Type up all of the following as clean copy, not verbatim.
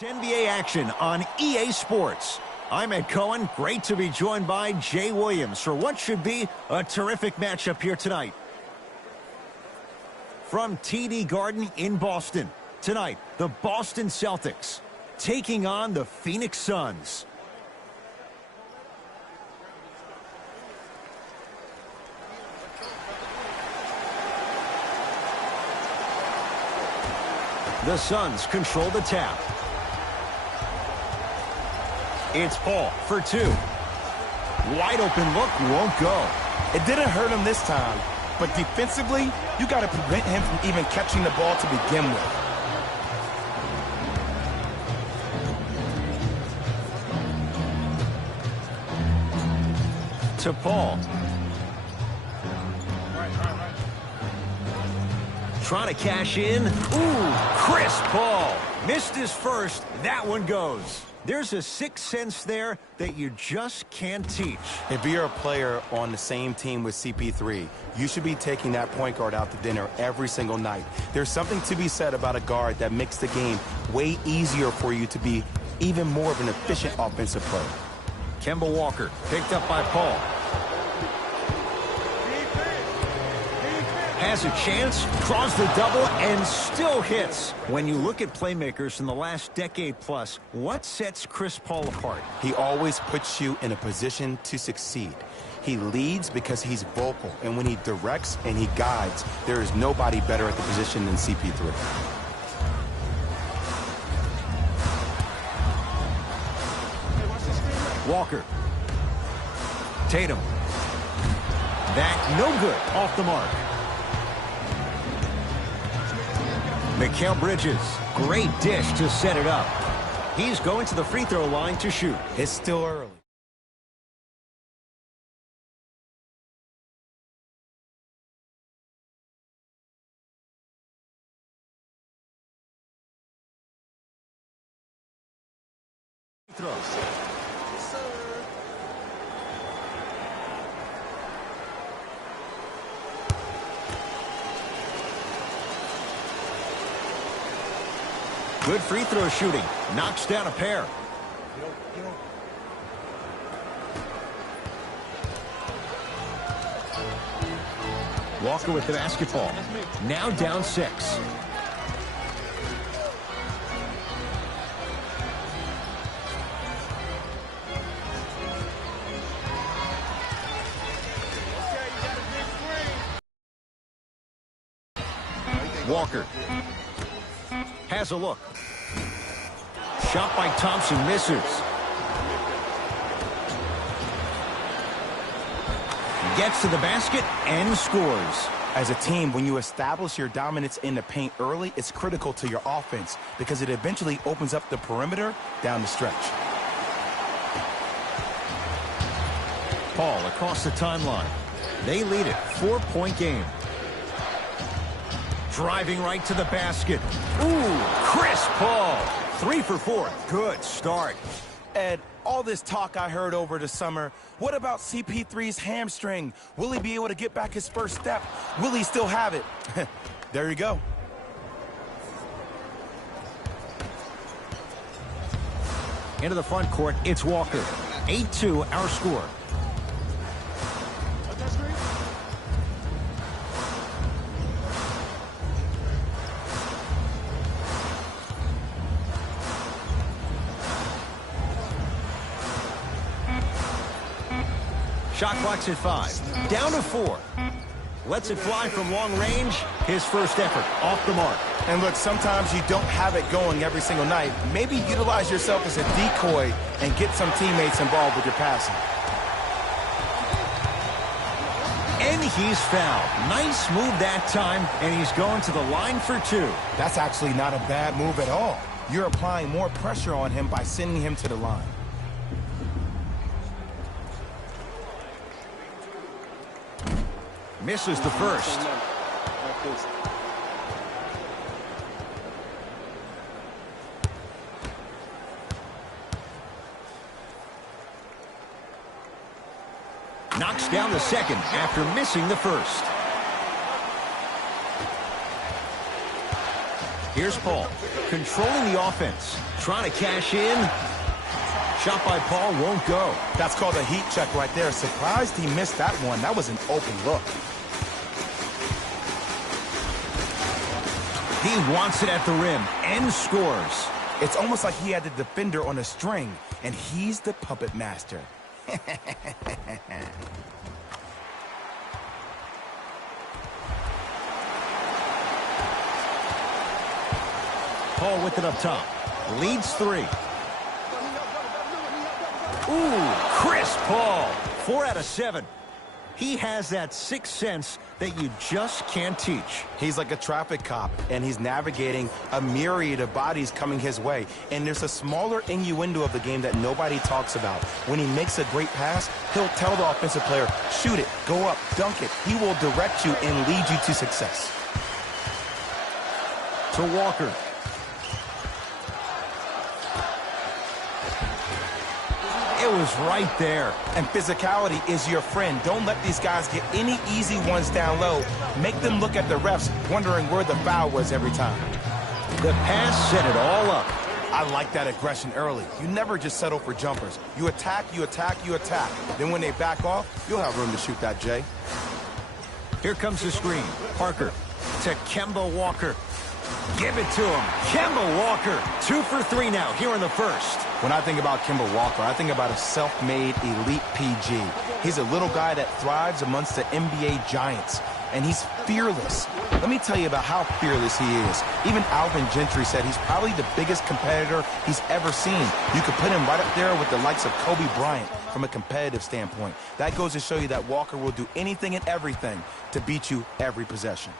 It's NBA action on EA Sports. I'm Ed Cohen. Great to be joined by Jay Williams for what should be a terrific matchup here tonight. From TD Garden in Boston, tonight, the Boston Celtics taking on the Phoenix Suns. The Suns control the tap. It's Paul for two. Wide open look, won't go. It didn't hurt him this time, but defensively, you got to prevent him from even catching the ball to begin with. To Paul. Trying to cash in. Ooh, Chris Paul. Missed his first. That one goes. There's a sixth sense there that you just can't teach. If you're a player on the same team with CP3, you should be taking that point guard out to dinner every single night. There's something to be said about a guard that makes the game way easier for you to be even more of an efficient offensive player. Kemba Walker picked up by Paul. Has a chance, draws the double, and still hits. When you look at playmakers in the last decade plus, what sets Chris Paul apart? He always puts you in a position to succeed. He leads because he's vocal, and when he directs and he guides, there is nobody better at the position than CP3. Walker. Tatum. That no good, off the mark. Mikal Bridges, great dish to set it up. He's going to the free throw line to shoot. It's still early. Good free throw shooting. Knocks down a pair. Walker with the basketball. Now down 6. Walker has a look. Shot by Thompson misses. Gets to the basket and scores. As a team, when you establish your dominance in the paint early, it's critical to your offense because it eventually opens up the perimeter down the stretch. Paul across the timeline. They lead it. 4-point game. Driving right to the basket. Ooh, Chris Paul. 3 for 4. Good start. Ed, all this talk I heard over the summer, what about CP3's hamstring? Will he be able to get back his first step? Will he still have it? There you go. Into the front court, it's Walker. 8-2, our score. Shot clock's at 5. Down to 4. Lets it fly from long range. His first effort off the mark. And look, sometimes you don't have it going every single night. Maybe utilize yourself as a decoy and get some teammates involved with your passing. And he's fouled. Nice move that time, and he's going to the line for 2. That's actually not a bad move at all. You're applying more pressure on him by sending him to the line. Misses the first. Knocks down the second after missing the first. Here's Paul, controlling the offense, trying to cash in. Shot by Paul won't go. That's called a heat check right there. Surprised he missed that one. That was an open look. He wants it at the rim and scores. It's almost like he had the defender on a string, and he's the puppet master. Paul with it up top. Leads 3. Ooh, Chris Paul. 4 out of 7. He has that sixth sense that you just can't teach. He's like a traffic cop, and he's navigating a myriad of bodies coming his way. And there's a smaller innuendo of the game that nobody talks about. When he makes a great pass, he'll tell the offensive player, shoot it, go up, dunk it. He will direct you and lead you to success. To Walker. It was right there. And physicality is your friend. Don't let these guys get any easy ones down low. Make them look at the refs, wondering where the foul was every time. The pass set it all up. I like that aggression early. You never just settle for jumpers. You attack, you attack, you attack. Then when they back off, you'll have room to shoot that, Jay. Here comes the screen. Parker to Kemba Walker. Give it to him. Kemba Walker. 2 for 3 now here in the first. When I think about Kemba Walker, I think about a self-made elite PG. He's a little guy that thrives amongst the NBA giants, and he's fearless. Let me tell you about how fearless he is. Even Alvin Gentry said he's probably the biggest competitor he's ever seen. You could put him right up there with the likes of Kobe Bryant from a competitive standpoint. That goes to show you that Walker will do anything and everything to beat you every possession.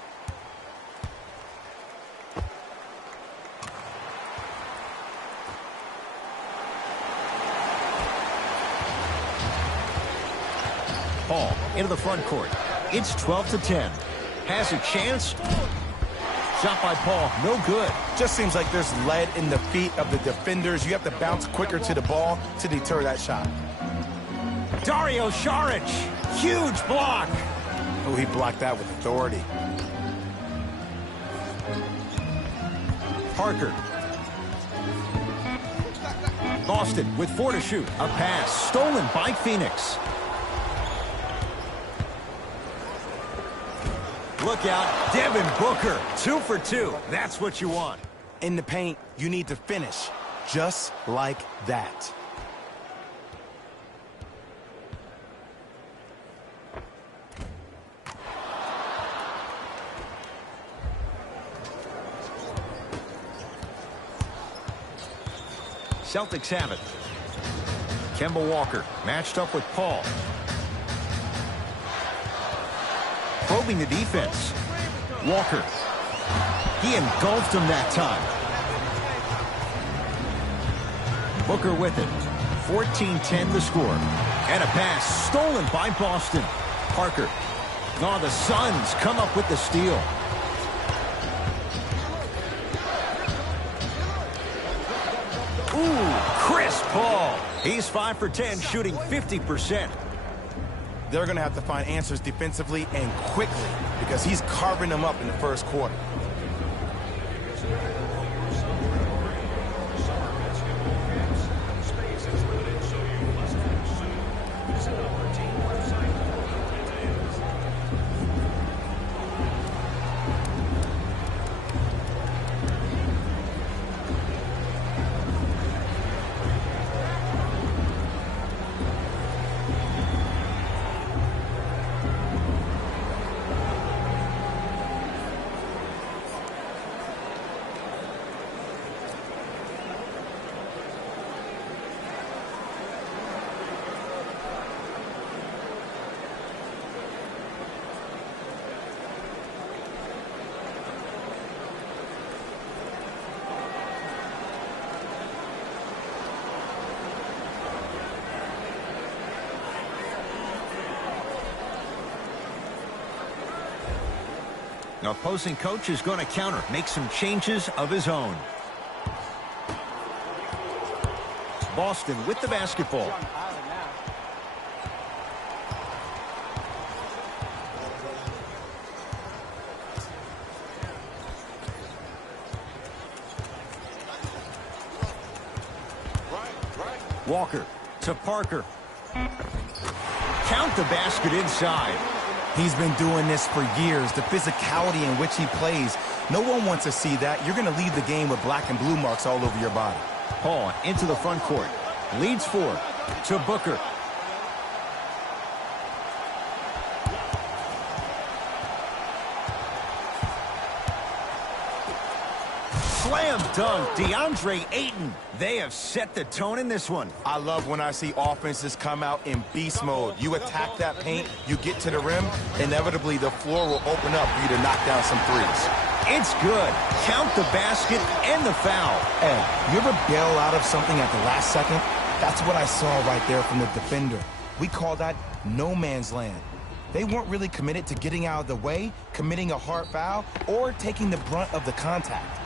Paul into the front court. It's 12-10. Has a chance. Shot by Paul. No good. Just seems like there's lead in the feet of the defenders. You have to bounce quicker to the ball to deter that shot. Dario Saric. Huge block. Oh, he blocked that with authority. Parker. Boston with 4 to shoot. A pass stolen by Phoenix. Look out, Devin Booker, 2 for 2. That's what you want. In the paint, you need to finish just like that. Celtics have it. Kemba Walker matched up with Paul. Probing the defense. Walker. He engulfed him that time. Booker with it. 14-10 the score. And a pass stolen by Boston. Parker. Oh, the Suns come up with the steal. Ooh, Chris Paul. He's 5 for 10, shooting 50%. They're going to have to find answers defensively and quickly because he's carving them up in the first quarter. The opposing coach is going to counter, make some changes of his own. Boston with the basketball. Walker to Parker. Count the basket inside. He's been doing this for years. The physicality in which he plays, no one wants to see that. You're going to leave the game with black and blue marks all over your body. Paul into the front court. Leads 4 to Booker. Slam dunk, DeAndre Ayton. They have set the tone in this one. I love when I see offenses come out in beast mode. You attack that paint, you get to the rim, inevitably the floor will open up for you to knock down some threes. It's good. Count the basket and the foul. Ed, you ever bail out of something at the last second? That's what I saw right there from the defender. We call that no man's land. They weren't really committed to getting out of the way, committing a hard foul, or taking the brunt of the contact.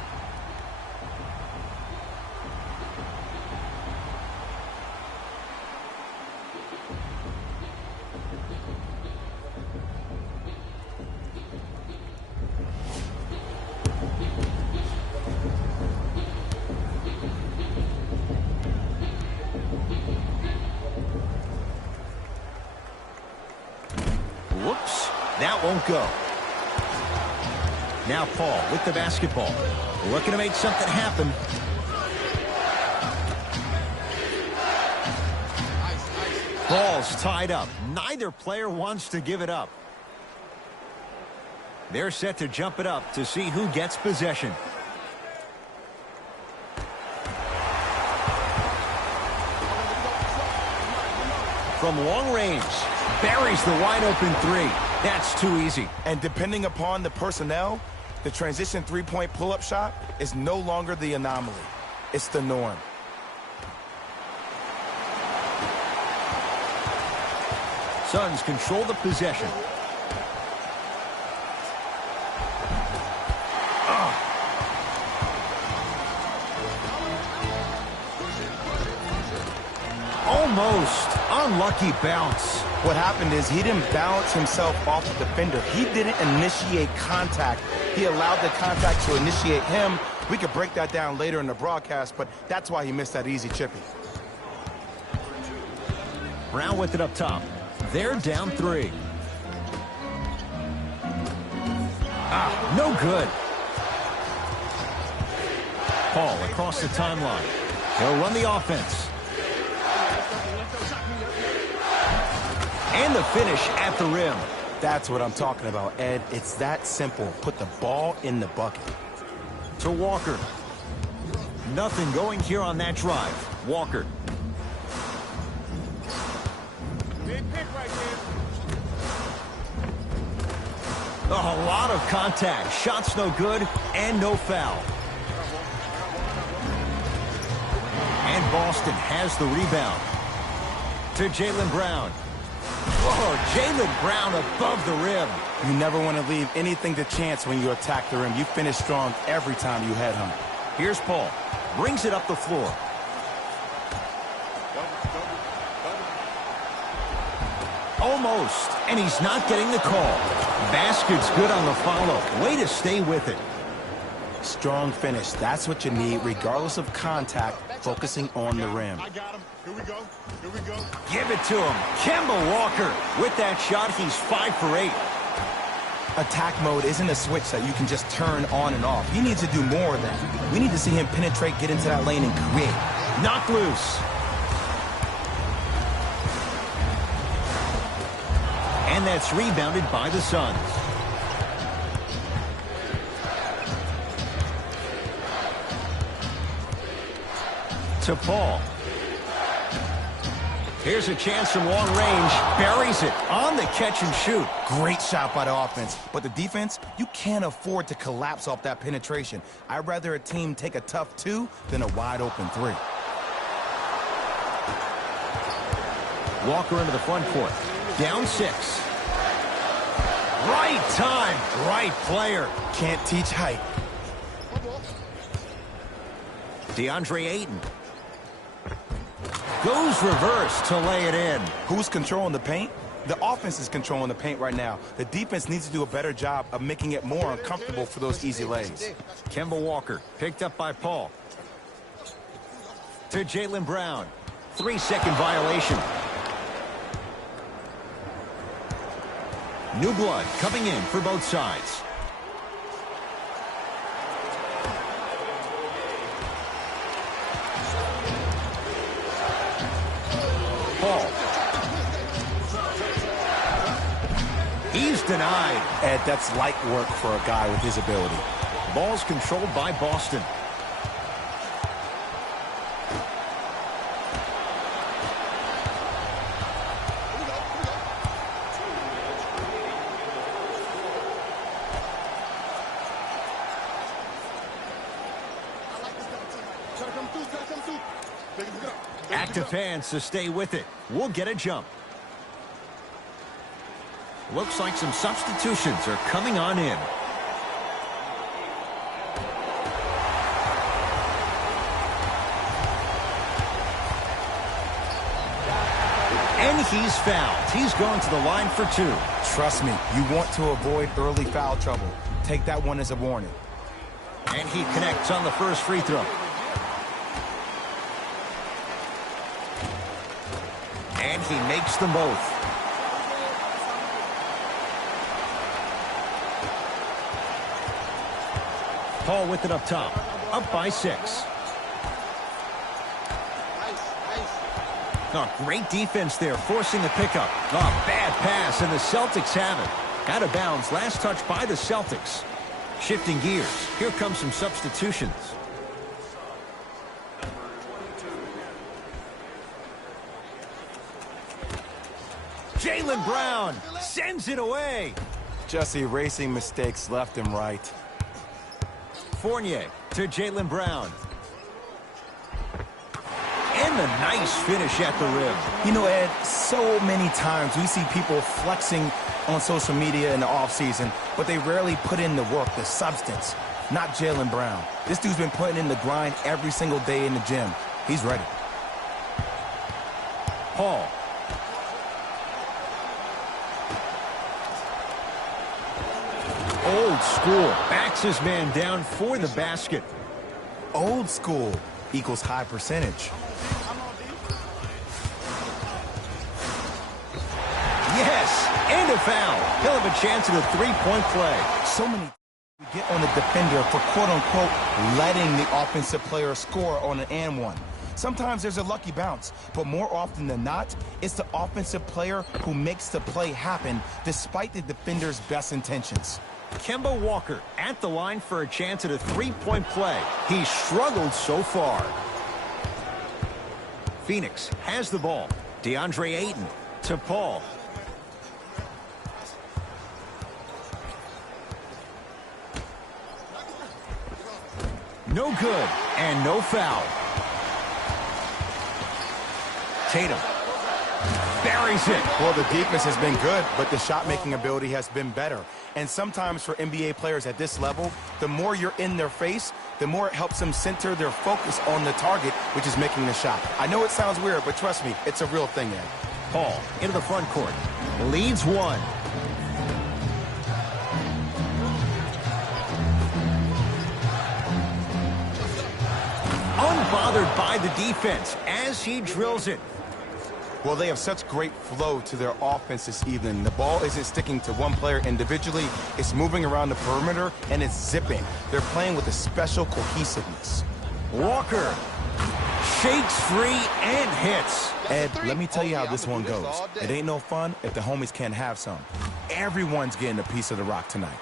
Whoops, that won't go. Now Paul with the basketball. Looking to make something happen. Ball's tied up. Neither player wants to give it up. They're set to jump it up to see who gets possession. From long range, buries the wide-open 3. That's too easy. And depending upon the personnel, the transition three-point pull-up shot is no longer the anomaly. It's the norm. Suns control the possession. Almost. Unlucky bounce. What happened is he didn't balance himself off the defender. He didn't initiate contact. He allowed the contact to initiate him. We could break that down later in the broadcast, but that's why he missed that easy chippy. Brown with it up top. They're down 3. No good. Paul across the timeline. He'll run the offense. And the finish at the rim. That's what I'm talking about, Ed. It's that simple. Put the ball in the bucket. To Walker. Nothing going here on that drive. Walker. Big pick right there. A lot of contact. Shots no good and no foul. And Boston has the rebound. To Jaylen Brown. Oh, Jaylen Brown above the rim. You never want to leave anything to chance when you attack the rim. You finish strong every time you headhunt. Here's Paul. Brings it up the floor. Almost. And he's not getting the call. Basket's good on the follow. Way to stay with it. Strong finish. That's what you need, regardless of contact, focusing on the rim. I got him. Here we go. Here we go. Give it to him. Kemba Walker. With that shot, he's 5 for 8. Attack mode isn't a switch that you can just turn on and off. He needs to do more of that. We need to see him penetrate, get into that lane, and create. Knocked loose. And that's rebounded by the Suns. To Paul. Here's a chance from long range. Buries it on the catch and shoot. Great shot by the offense. But the defense, you can't afford to collapse off that penetration. I'd rather a team take a tough 2 than a wide open 3. Walker into the front court. Down 6. Right time, right player. Can't teach height. DeAndre Ayton. Goes reverse to lay it in. Who's controlling the paint? The offense is controlling the paint right now. The defense needs to do a better job of making it more uncomfortable for those easy lays. Kemba Walker picked up by Paul. To Jaylen Brown. 3-second violation. New blood coming in for both sides. Paul. He's denied. Ed, that's light work for a guy with his ability. Ball's controlled by Boston. Active fans to stay with it. We'll get a jump. Looks like some substitutions are coming on in. And he's fouled. He's going to the line for 2. Trust me, you want to avoid early foul trouble. Take that one as a warning. And he connects on the first free throw. And he makes them both. Paul with it up top. Up by 6. Oh, great defense there, forcing the pickup. Oh, bad pass, and the Celtics have it. Out of bounds, last touch by the Celtics. Shifting gears, here come some substitutions. Jaylen Brown sends it away. Just erasing mistakes left and right. Fournier to Jaylen Brown. And the nice finish at the rim. You know, Ed, so many times we see people flexing on social media in the offseason, but they rarely put in the work, the substance. Not Jaylen Brown. This dude's been putting in the grind every single day in the gym. He's ready. Paul. Old school. Backs his man down for the basket. Old school equals high percentage. Yes, and a foul. He'll have a chance at a three-point play. So many we get on the defender for quote-unquote letting the offensive player score on an and one. Sometimes there's a lucky bounce, but more often than not, it's the offensive player who makes the play happen despite the defender's best intentions. Kemba Walker at the line for a chance at a three-point play. He's struggled so far. Phoenix has the ball. DeAndre Ayton to Paul. No good, and no foul. Tatum buries it. Well, the defense has been good, but the shot-making ability has been better. And sometimes for NBA players at this level, the more you're in their face, the more it helps them center their focus on the target, which is making the shot. I know it sounds weird, but trust me, it's a real thing, Ed. Paul into the front court. Leads one. Unbothered by the defense as he drills it. Well, they have such great flow to their offense this evening. The ball isn't sticking to one player individually. It's moving around the perimeter, and it's zipping. They're playing with a special cohesiveness. Walker shakes free and hits. Ed, let me tell you how this one goes. It ain't no fun if the homies can't have some. Everyone's getting a piece of the rock tonight.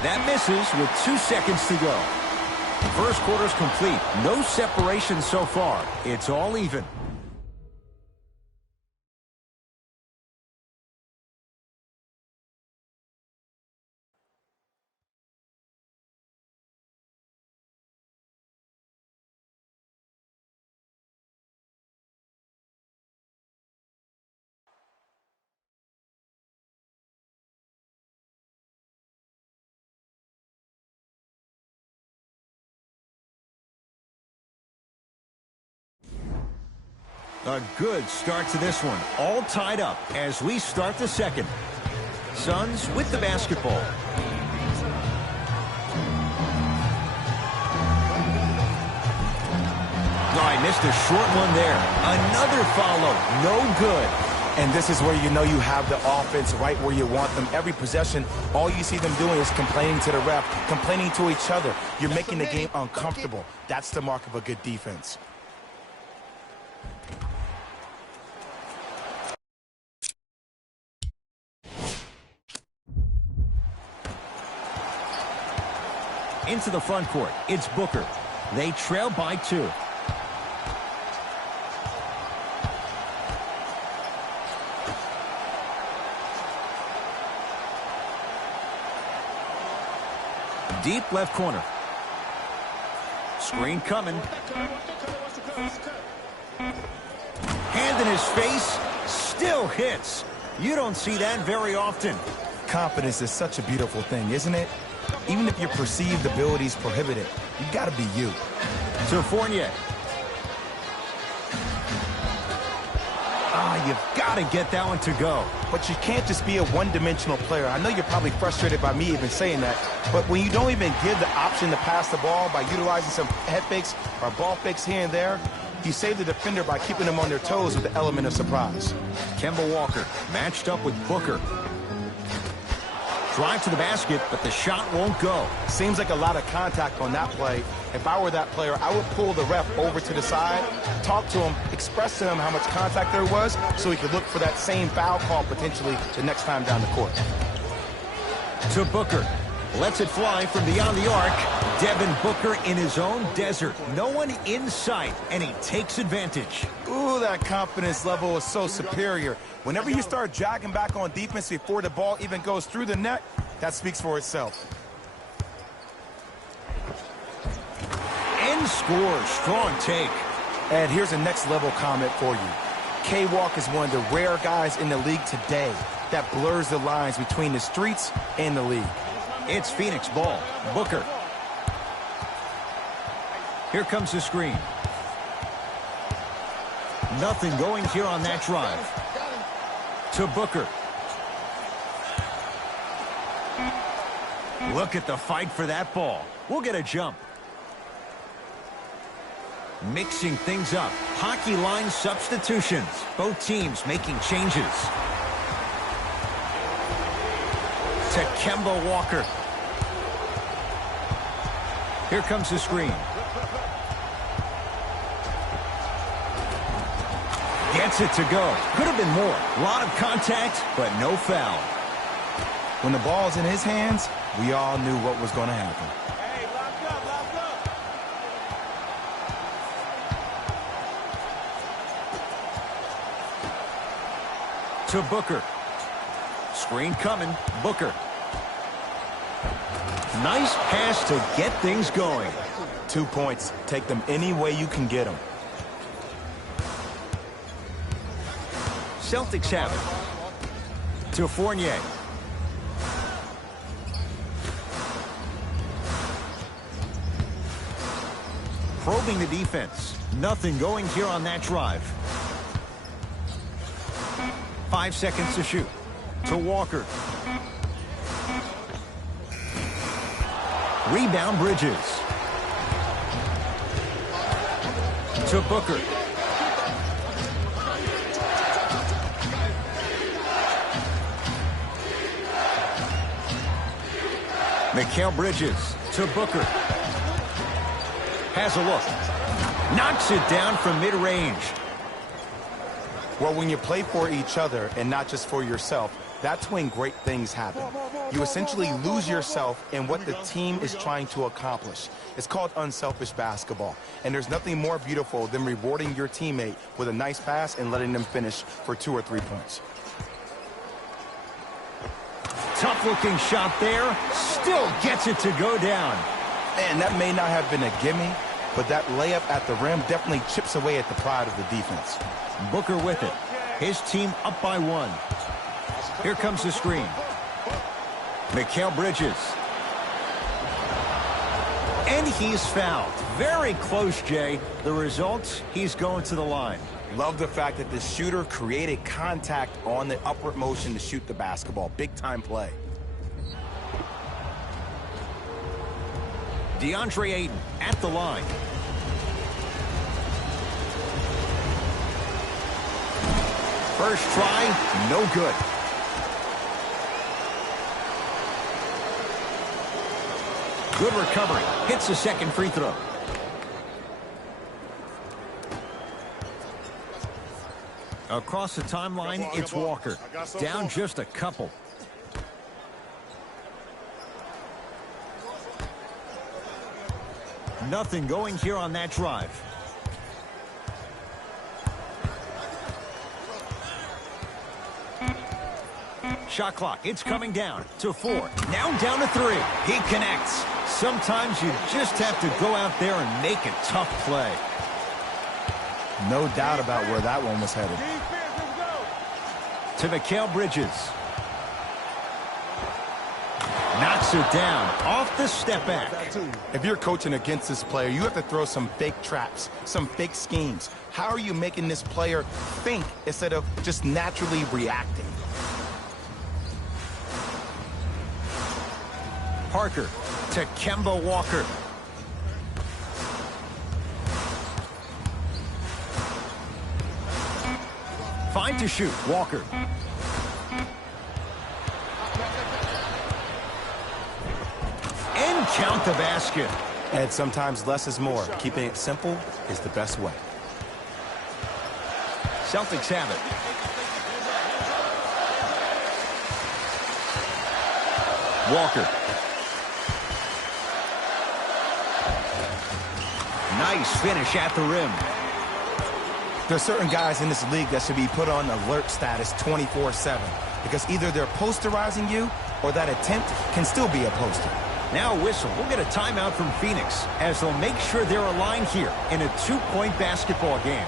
That misses with 2 seconds to go. First quarter's complete. No separation so far. It's all even. A good start to this one. All tied up as we start the second. Suns with the basketball. Oh, I missed a short one there. Another follow. No good. And this is where you know you have the offense right where you want them. Every possession, all you see them doing is complaining to the ref, complaining to each other. You're making the game uncomfortable. That's the mark of a good defense. Into the front court, it's Booker. They trail by 2. Deep left corner. Screen coming. Hand in his face. Still hits. You don't see that very often. Confidence is such a beautiful thing, isn't it? Even if your perceived abilities prohibit it, you gotta be you. To Fournier. You've got to get that one to go. But you can't just be a one-dimensional player. I know you're probably frustrated by me even saying that, but when you don't even give the option to pass the ball by utilizing some head fakes or ball fakes here and there, you save the defender by keeping them on their toes with the element of surprise. Kemba Walker matched up with Booker. Drive to the basket, but the shot won't go. Seems like a lot of contact on that play. If I were that player, I would pull the ref over to the side, talk to him, express to him how much contact there was so he could look for that same foul call potentially the next time down the court. To Booker. Lets it fly from beyond the arc. Devin Booker in his own desert. No one in sight, and he takes advantage. Ooh, that confidence level is so superior. Whenever you start jogging back on defense before the ball even goes through the net, that speaks for itself. And scores. Strong take. And here's a next level comment for you. K-Walk is one of the rare guys in the league today that blurs the lines between the streets and the league. It's Phoenix ball. Booker. Here comes the screen. Nothing going here on that drive. To Booker. Look at the fight for that ball. We'll get a jump. Mixing things up. Hockey line substitutions. Both teams making changes. To Kemba Walker. Here comes the screen. Gets it to go. Could have been more. A lot of contact, but no foul. When the ball's in his hands, we all knew what was going to happen. Hey, lock up. To Booker. Screen coming. Booker. Nice pass to get things going. 2 points. Take them any way you can get them. Celtics have it. To Fournier. Probing the defense. Nothing going here on that drive. 5 seconds to shoot. To Walker. Rebound Bridges. To Booker. Mikal Bridges to Booker. Has a look. Knocks it down from mid-range. Well, when you play for each other and not just for yourself, that's when great things happen. You essentially lose yourself in what the team is trying to accomplish. It's called unselfish basketball. And there's nothing more beautiful than rewarding your teammate with a nice pass and letting them finish for 2 or 3 points. Tough-looking shot there. Still gets it to go down. And that may not have been a gimme, but that layup at the rim definitely chips away at the pride of the defense. Booker with it. His team up by 1. Here comes the screen. Mikal Bridges. And he's fouled. Very close, Jay. The result, he's going to the line. Love the fact that the shooter created contact on the upward motion to shoot the basketball. Big time play. DeAndre Ayton at the line. First try, no good. Good recovery. Hits the second free throw. Across the timeline, it's Walker. Down just a couple. Nothing going here on that drive. Shot clock, it's coming down to 4. Now down to 3. He connects. Sometimes you just have to go out there and make a tough play. No doubt about where that one was headed. To Mikal Bridges. Knocks it down off the step back. If you're coaching against this player, you have to throw some fake traps, some fake schemes. How are you making this player think instead of just naturally reacting? Parker to Kemba Walker. Fine to shoot, Walker. And count the basket. And sometimes less is more. Keeping it simple is the best way. Celtics have it. Walker. Nice finish at the rim. There's certain guys in this league that should be put on alert status 24/7 because either they're posterizing you or that attempt can still be a poster. Now a whistle. We'll get a timeout from Phoenix as they'll make sure they're aligned here in a 2-point basketball game.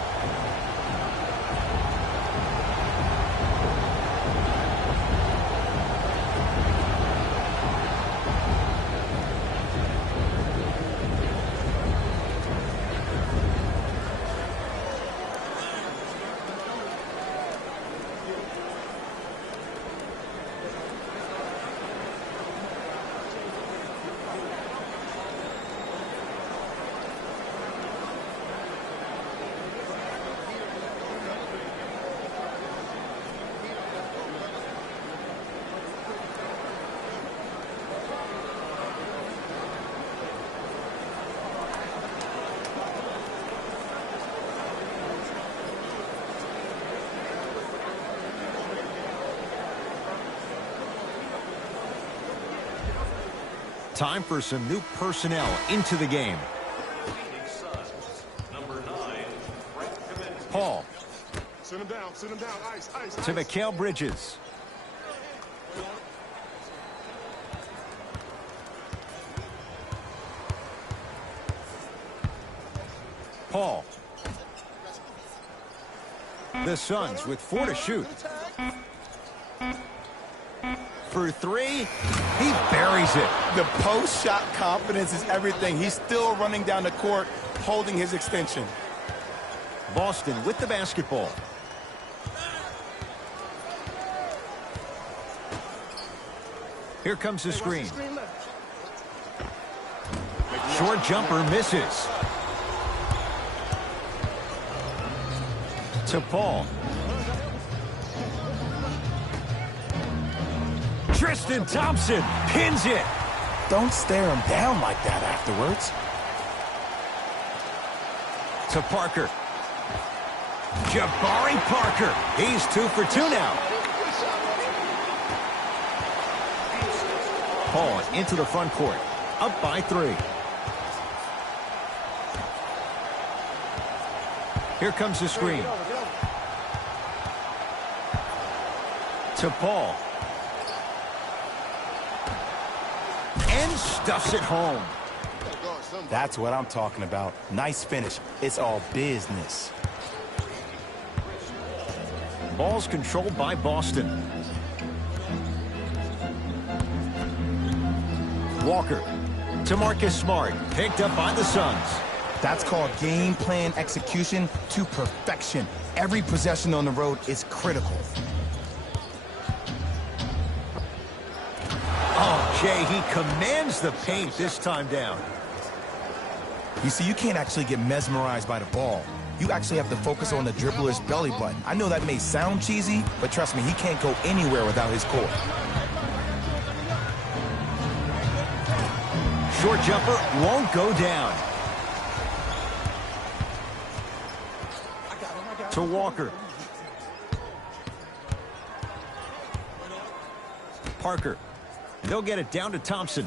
Time for some new personnel into the game. Paul. Sit him down, sit him down. Ice. To Mikal Bridges. Paul. The Suns with 4 to shoot. For 3, he buries it. The post-shot confidence is everything. He's still running down the court, holding his extension. Boston with the basketball. Here comes the screen. Short jumper misses. To Paul. Tristan Thompson pins it. Don't stare him down like that afterwards. To Parker. Jabari Parker. He's 2 for 2 now. Paul into the front court. Up by 3. Here comes the screen. To Paul. And stuffs it home. That's what I'm talking about. Nice finish. It's all business. Ball's controlled by Boston. Walker to Marcus Smart. Picked up by the Suns. That's called game plan execution to perfection. Every possession on the road is critical. Oh, Jay, he commands the paint this time down. You see, you can't actually get mesmerized by the ball. You actually have to focus on the dribbler's belly button. I know that may sound cheesy, but trust me, he can't go anywhere without his core. Short jumper won't go down. To Walker. Parker. They'll get it down to Thompson.